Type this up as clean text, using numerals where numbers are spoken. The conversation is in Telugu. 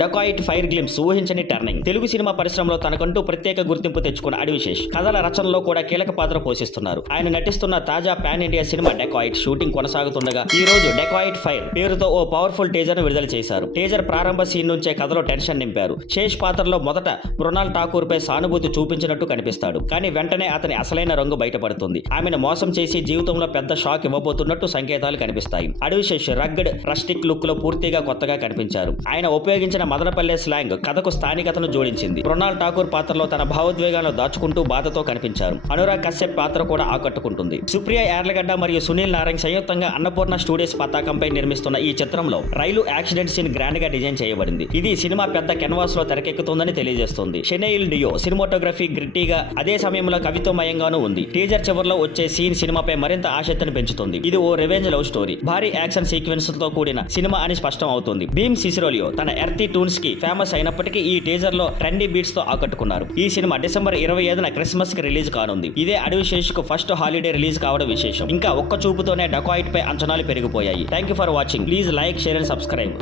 డకాయిట్ ఫైర్ గ్లిమ్స్ ఊహించని టర్నింగ్. తెలుగు సినిమా పరిశ్రమలో తనకంటూ ప్రత్యేక గుర్తింపు తెచ్చుకున్న అడివిశేష్ కథల రచనలో కూడా కీలక పాత్ర పోషిస్తున్నారు. ఆయన నటిస్తున్న తాజా pan India cinema dacoit shooting కొనసాగుతుండగా ఈ రోజు డకాయిట్ ఫైర్ పేరుతో ఓ పవర్ఫుల్ టీజర్ ను విడుదల చేశారు. టీజర్ ప్రారంభ సీన్ నుంచే కథలో టెన్షన్ నింపారు. శేష్ పాత్రలో మొదట మృణాల్ ఠాకూర్ పై సానుభూతి చూపించినట్టు కనిపిస్తాడు. కానీ వెంటనే అతని అసలైన రంగు బయటపడుతుంది. ఆమెను మోసం చేసి జీవితంలో పెద్ద షాక్ ఇవ్వబోతున్నట్టు సంకేతాలు కనిపిస్తాయి. అడివిశేష్ రగ్గడ్ రస్టిక్ లుక్ లో పూర్తిగా కొత్తగా కనిపించారు. ఆయన ఉపయోగించిన మదనపల్లె స్లాంగ్ కథకు స్థానికతను జోడించింది. మృణాల్ ఠాకూర్ పాత్రలో తన భావోద్వేగాలను దాచుకుంటూ బాధతో కనిపించారు. అనురాగ్ కశ్యప్ పాత్ర కూడా ఆకట్టుకుంటుంది. సుప్రియ యార్లగడ్డ మరియు సునీల్ నారంగ్ సంయుక్తంగా అన్నపూర్ణ స్టూడియోస్ పతాకంపై నిర్మిస్తున్న ఈ చిత్రంలో రైలు యాక్సిడెంట్ సీన్ గ్రాండ్ గా డిజైన్ చేయబడింది. ఇది సినిమా పెద్ద కెన్వాస్ లో తెరకెక్కుతుందని తెలియజేస్తుంది. షెనెయిల్ డియో సినిమాటోగ్రఫీ గ్రిట్టీగా అదే సమయంలో కవిత్వమయంగానూ ఉంది. టీజర్ చివర్లో వచ్చే సీన్ సినిమాపై మరింత ఆసక్తిని పెంచుతుంది. ఇది ఓ రివెంజ్ లవ్ స్టోరీ, భారీ యాక్షన్ సీక్వెన్స్ తో కూడిన సినిమా అని స్పష్టం అవుతుంది. భీమ్ సిసిరోలియో తన ఎర్తీ టూన్స్ కి ఫేమస్ అయినప్పటికీ ఈ టీజర్ లో ట్రెండీ బీట్స్ తో ఆకట్టుకున్నారు. ఈ సినిమా డిసెంబర్ 25న క్రిస్మస్ కి రిలీజ్ కానుంది. ఇదే అడివిశేష్ కు ఫస్ట్ హాలిడే రిలీజ్ కావడం విశేషం. ఇంకా ఒక్క చూపుతోనే డకాయిట్ పై అంచనాలు పెరిగిపోయాయి. Thank you for watching. Please like, share and subscribe.